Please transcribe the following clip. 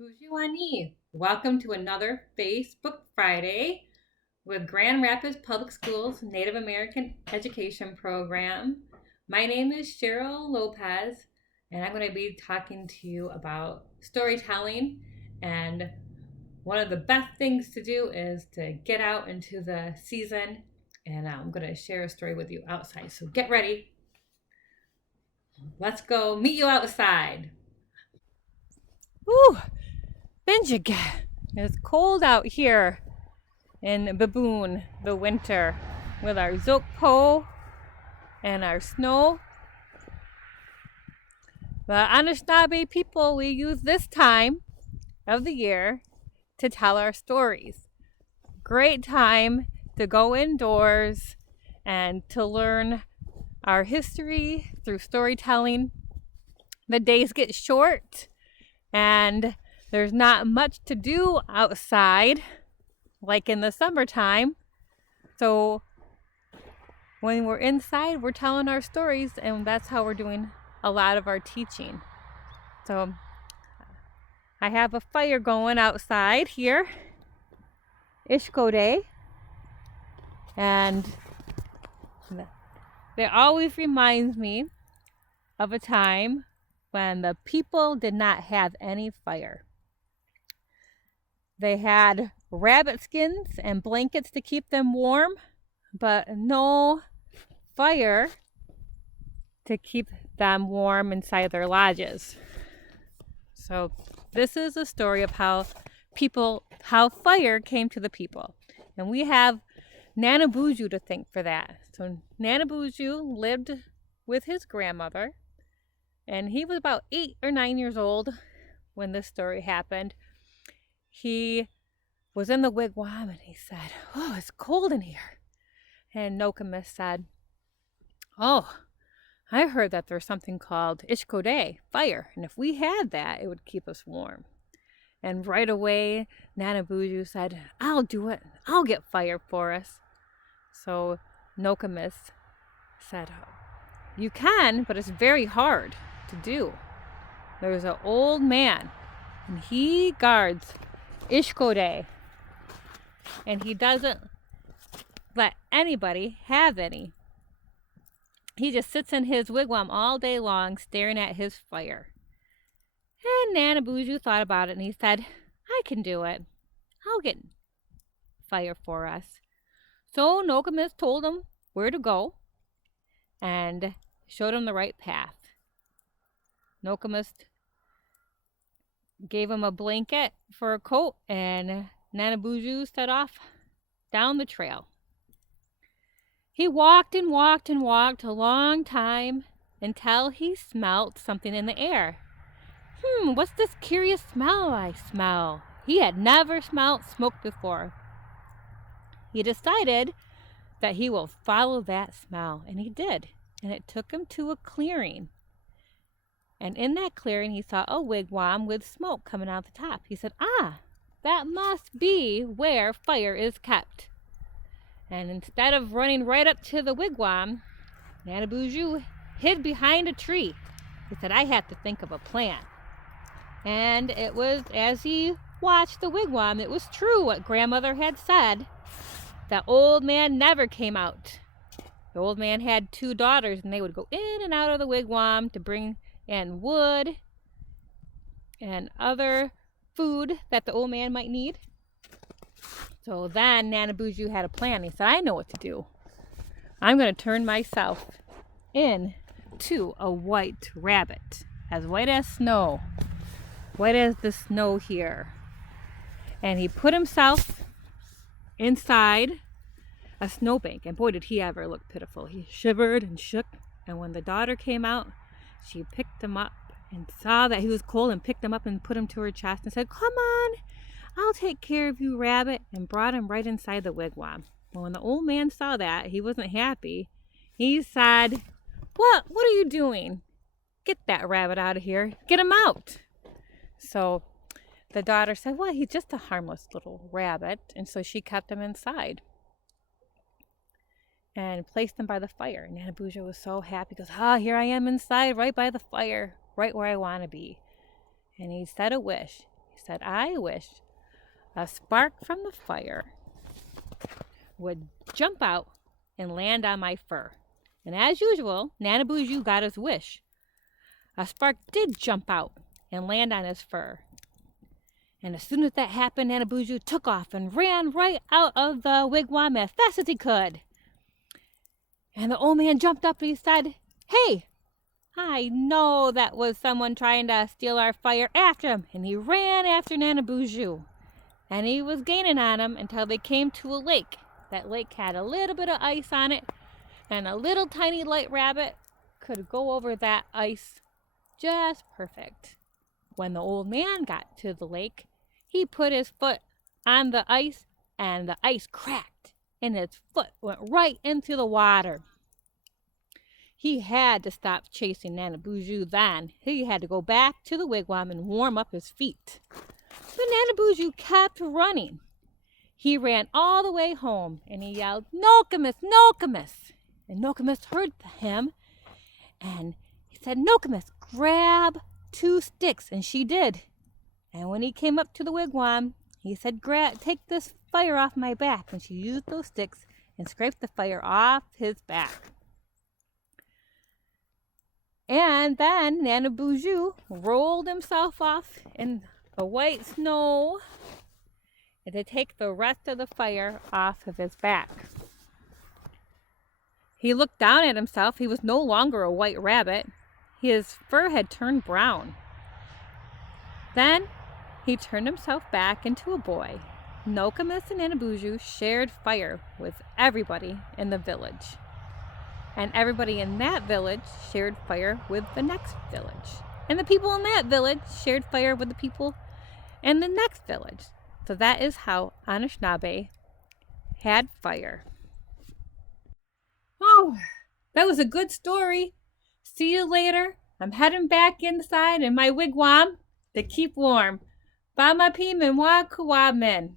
Nanaboozho. Welcome to another Facebook Friday with Grand Rapids Public Schools Native American Education Program. My name is Sheryl Lopez, and I'm going to be talking to you about storytelling. And one of the best things to do is to get out into the season, and I'm going to share a story with you outside. So get ready. Let's go meet you outside. Ooh, Benjiga. It's cold out here in Baboon the winter with our Zokpo and our snow. The Anishinaabek people, we use this time of the year to tell our stories. Great time to go indoors and to learn our history through storytelling. The days get short and there's not much to do outside like in the summertime. So when we're inside, we're telling our stories, and that's how we're doing a lot of our teaching. So I have a fire going outside here, Ishko Day, and it always reminds me of a time when the people did not have any fire. They had rabbit skins and blankets to keep them warm, but no fire to keep them warm inside their lodges. So this is a story of how fire came to the people. And we have Nanaboozho to thank for that. So Nanaboozho lived with his grandmother, and he was about 8 or 9 years old when this story happened. He was in the wigwam and he said, "Oh, it's cold in here." And Nokomis said, "Oh, I heard that there's something called Ishkode, fire, and if we had that, it would keep us warm." And right away, Nanaboozho said, "I'll do it. I'll get fire for us." So Nokomis said, "You can, but it's very hard to do. There's an old man, and he guards Ishkode, and he doesn't let anybody have any. He just sits in his wigwam all day long staring at his fire." And Nanaboozho thought about it and he said, "I can do it. I'll get fire for us." So Nokomis told him where to go and showed him the right path. Nokomis gave him a blanket for a coat, and Nanaboozho set off down the trail. He walked and walked and walked a long time until he smelt something in the air. What's this curious smell I smell? He had never smelled smoke before. He decided that he will follow that smell, and he did. And it took him to a clearing. And in that clearing, he saw a wigwam with smoke coming out the top. He said, that must be where fire is kept." And instead of running right up to the wigwam, Nanaboozho hid behind a tree. He said, "I have to think of a plan." And it was, as he watched the wigwam, it was true what grandmother had said. That old man never came out. The old man had 2 daughters, and they would go in and out of the wigwam to bring in wood and other food that the old man might need. So then Nanaboozho had a plan. He said, "I know what to do. I'm going to turn myself into a white rabbit, as white as snow, white as the snow here." And he put himself inside a snowbank, and boy, did he ever look pitiful. He shivered and shook, and when the daughter came out, she picked him up and saw that he was cold and picked him up and put him to her chest and said, "Come on, I'll take care of you, rabbit," and brought him right inside the wigwam. Well, when the old man saw that, he wasn't happy. He said, What are you doing? Get that rabbit out of here. Get him out." So the daughter said, "Well, he's just a harmless little rabbit." And so she kept him inside and placed him by the fire. And Nanaboozho was so happy. He goes, "Here I am inside, right by the fire, right where I want to be." And he said a wish. He said, I wish a spark from the fire would jump out and land on my fur. And as usual, Nanaboozho got his wish. A spark did jump out and land on his fur. And as soon as that happened, Nanaboozho took off and ran right out of the wigwam as fast as he could. And the old man jumped up and he said, Hey, I know that was someone trying to steal our fire. After him. And he ran after Nanaboozho. And he was gaining on him until they came to a lake. That lake had a little bit of ice on it. And a little tiny light rabbit could go over that ice just perfect. When the old man got to the lake, he put his foot on the ice and the ice cracked and his foot went right into the water. He had to stop chasing Nanaboozho then. He had to go back to the wigwam and warm up his feet. But Nanaboozho kept running. He ran all the way home and he yelled, Nokomis, Nokomis. And Nokomis heard him and he said, Nokomis, grab 2 sticks. And she did. And when he came up to the wigwam, he said, take this fire off my back. And she used those sticks and scraped the fire off his back. And then Nanaboozho rolled himself off in the white snow and to take the rest of the fire off of his back. He looked down at himself. He was no longer a white rabbit. His fur had turned brown. Then he turned himself back into a boy. Nokomis and Nanaboozho shared fire with everybody in the village. And everybody in that village shared fire with the next village. And the people in that village shared fire with the people in the next village. So that is how Anishinaabe had fire. Oh, that was a good story. See you later. I'm heading back inside in my wigwam to keep warm. Bamapi Minwa Kawamin.